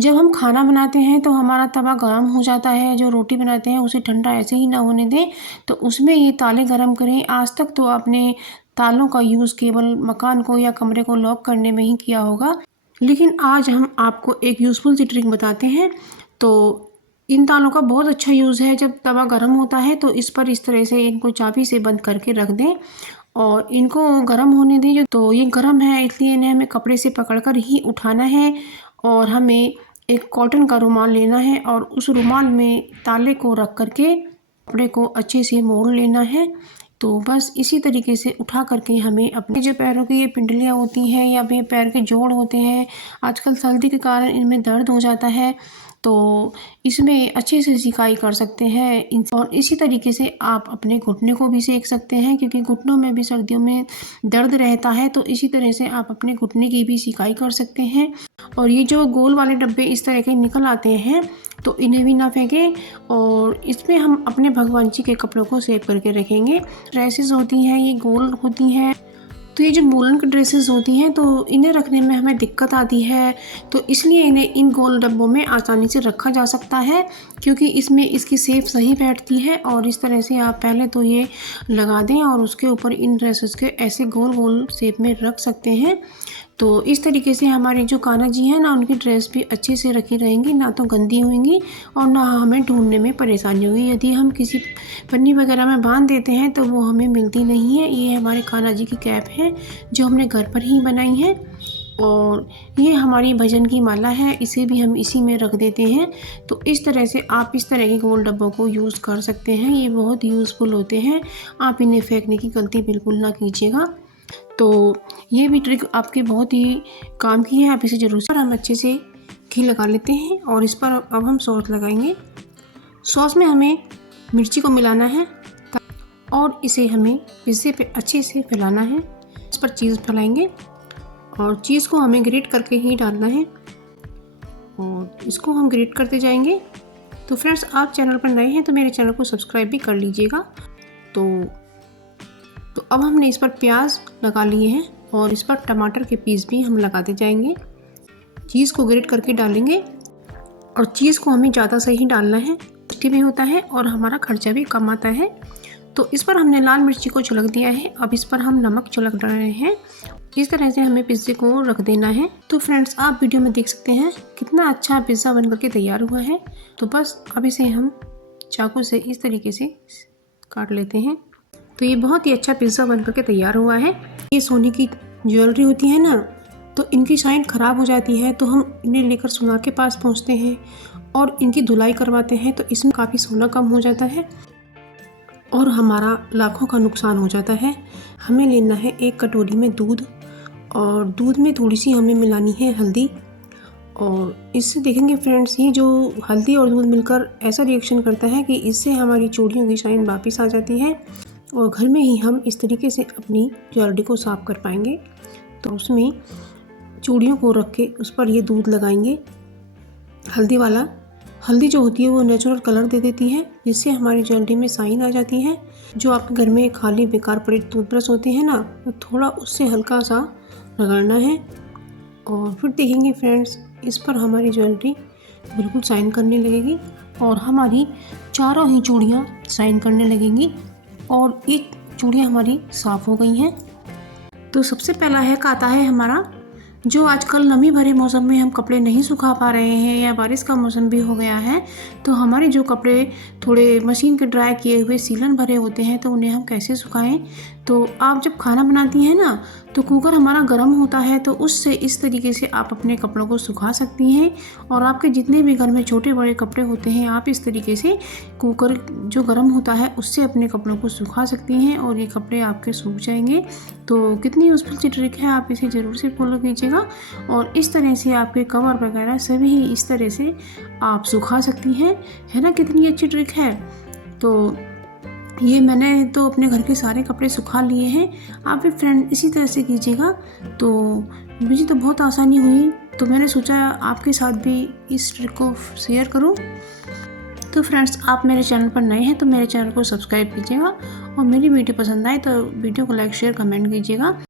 जब हम खाना बनाते हैं तो हमारा तवा गरम हो जाता है, जो रोटी बनाते हैं उसे ठंडा ऐसे ही ना होने दें, तो उसमें ये ताले गरम करें। आज तक तो आपने तालों का यूज़ केवल मकान को या कमरे को लॉक करने में ही किया होगा, लेकिन आज हम आपको एक यूज़फुल सी ट्रिक बताते हैं। तो इन तालों का बहुत अच्छा यूज़ है। जब तवा गरम होता है तो इस पर इस तरह से इनको चाबी से बंद करके रख दें और इनको गरम होने दें। तो ये गरम है इसलिए इन्हें हमें कपड़े से पकड़कर ही उठाना है और हमें एक कॉटन का रुमाल लेना है और उस रुमाल में ताले को रख करके कपड़े को अच्छे से मोड़ लेना है। तो बस इसी तरीके से उठा करके हमें अपने जो पैरों की ये पिंडलियाँ होती हैं या फिर पैर के जोड़ होते हैं, आजकल सर्दी के कारण इनमें दर्द हो जाता है, तो इसमें अच्छे से सिकाई कर सकते हैं। और इसी तरीके से आप अपने घुटने को भी सेक सकते हैं, क्योंकि घुटनों में भी सर्दियों में दर्द रहता है। तो इसी तरह से आप अपने घुटने की भी सिकाई कर सकते हैं। और ये जो गोल वाले डब्बे इस तरह के निकल आते हैं तो इन्हें भी ना फेंकें और इसमें हम अपने भगवान जी के कपड़ों को सेव करके रखेंगे। ड्रेसेस होती हैं ये गोल होती हैं, तो ये जो वूलन की ड्रेसेस होती हैं तो इन्हें रखने में हमें दिक्कत आती है, तो इसलिए इन्हें इन गोल डब्बों में आसानी से रखा जा सकता है, क्योंकि इसमें इसकी शेप सही बैठती है। और इस तरह से आप पहले तो ये लगा दें और उसके ऊपर इन ड्रेसेस के ऐसे गोल गोल शेप में रख सकते हैं। तो इस तरीके से हमारे जो कान्हा जी हैं ना, उनकी ड्रेस भी अच्छे से रखी रहेंगी, ना तो गंदी होंगी और ना हमें ढूंढने में परेशानी होगी। यदि हम किसी पन्नी वगैरह में बांध देते हैं तो वो हमें मिलती नहीं है। ये हमारे कान्हा जी की कैप है जो हमने घर पर ही बनाई है और ये हमारी भजन की माला है, इसे भी हम इसी में रख देते हैं। तो इस तरह से आप इस तरह के गोल डब्बों को यूज़ कर सकते हैं, ये बहुत यूज़फुल होते हैं। आप इन्हें फेंकने की गलती बिल्कुल ना कीजिएगा। तो ये भी ट्रिक आपके बहुत ही काम की है, आप इसे ज़रूर से। हम अच्छे से घी लगा लेते हैं और इस पर अब हम सॉस लगाएंगे। सॉस में हमें मिर्ची को मिलाना है और इसे हमें पिज़्ज़े पे अच्छे से फैलाना है। इस पर चीज़ फैलाएंगे और चीज़ को हमें ग्रेट करके ही डालना है और इसको हम ग्रेट करते जाएंगे। तो फ्रेंड्स, आप चैनल पर नए हैं तो मेरे चैनल को सब्सक्राइब भी कर लीजिएगा। तो अब हमने इस पर प्याज लगा लिए हैं और इस पर टमाटर के पीस भी हम लगाते जाएंगे। चीज़ को ग्रेट करके डालेंगे और चीज़ को हमें ज़्यादा से ही डालना है, टेस्टी भी होता है और हमारा खर्चा भी कम आता है। तो इस पर हमने लाल मिर्ची को छिड़क दिया है, अब इस पर हम नमक छिड़क रहे हैं। इस तरह से हमें पिज़्ज़े को रख देना है। तो फ्रेंड्स, आप वीडियो में देख सकते हैं कितना अच्छा पिज़्ज़ा बन करके तैयार हुआ है। तो बस अब इसे हम चाकू से इस तरीके से काट लेते हैं। तो ये बहुत ही अच्छा पिज़्ज़ा बन करके तैयार हुआ है। ये सोने की ज्वेलरी होती है ना, तो इनकी शाइन ख़राब हो जाती है, तो हम इन्हें लेकर सुनार के पास पहुंचते हैं और इनकी धुलाई करवाते हैं, तो इसमें काफ़ी सोना कम हो जाता है और हमारा लाखों का नुकसान हो जाता है। हमें लेना है एक कटोरी में दूध और दूध में थोड़ी सी हमें मिलानी है हल्दी। और इससे देखेंगे फ्रेंड्स, ये जो हल्दी और दूध मिलकर ऐसा रिएक्शन करता है कि इससे हमारी चूड़ियों की शाइन वापस आ जाती है और घर में ही हम इस तरीके से अपनी ज्वेलरी को साफ़ कर पाएंगे। तो उसमें चूड़ियों को रख के उस पर ये दूध लगाएंगे हल्दी वाला। हल्दी जो होती है वो नेचुरल कलर दे देती है, जिससे हमारी ज्वेलरी में शाइन आ जाती है। जो आपके घर में खाली बेकार पड़े टूथब्रश होते हैं ना, तो थोड़ा उससे हल्का सा रगड़ना है और फिर देखेंगे फ्रेंड्स, इस पर हमारी ज्वेलरी बिल्कुल शाइन करने लगेगी और हमारी चारों ही चूड़ियाँ शाइन करने लगेंगी और एक चूड़ियाँ हमारी साफ़ हो गई हैं। तो सबसे पहला हैक आता है हमारा, जो आजकल नमी भरे मौसम में हम कपड़े नहीं सुखा पा रहे हैं या बारिश का मौसम भी हो गया है, तो हमारे जो कपड़े थोड़े मशीन के ड्राई किए हुए सीलन भरे होते हैं, तो उन्हें हम कैसे सुखाएं। तो आप जब खाना बनाती हैं ना, तो कुकर हमारा गर्म होता है, तो उससे इस तरीके से आप अपने कपड़ों को सुखा सकती हैं। और आपके जितने भी घर में छोटे बड़े कपड़े होते हैं, आप इस तरीके से कुकर जो गर्म होता है उससे अपने कपड़ों को सुखा सकती हैं और ये कपड़े आपके सूख जाएंगे। तो कितनी यूज़फुल सी ट्रिक है, आप इसे ज़रूर से फॉलो कीजिएगा और इस तरह से आपके कवर वगैरह सभी इस तरह से आप सुखा सकती हैं। है ना, कितनी अच्छी ट्रिक है। तो ये मैंने तो अपने घर के सारे कपड़े सुखा लिए हैं, आप भी फ्रेंड इसी तरह से कीजिएगा। तो मुझे तो बहुत आसानी हुई, तो मैंने सोचा आपके साथ भी इस ट्रिक को शेयर करूं। तो फ्रेंड्स, आप मेरे चैनल पर नए हैं तो मेरे चैनल को सब्सक्राइब कीजिएगा और मेरी वीडियो पसंद आए तो वीडियो को लाइक शेयर कमेंट कीजिएगा।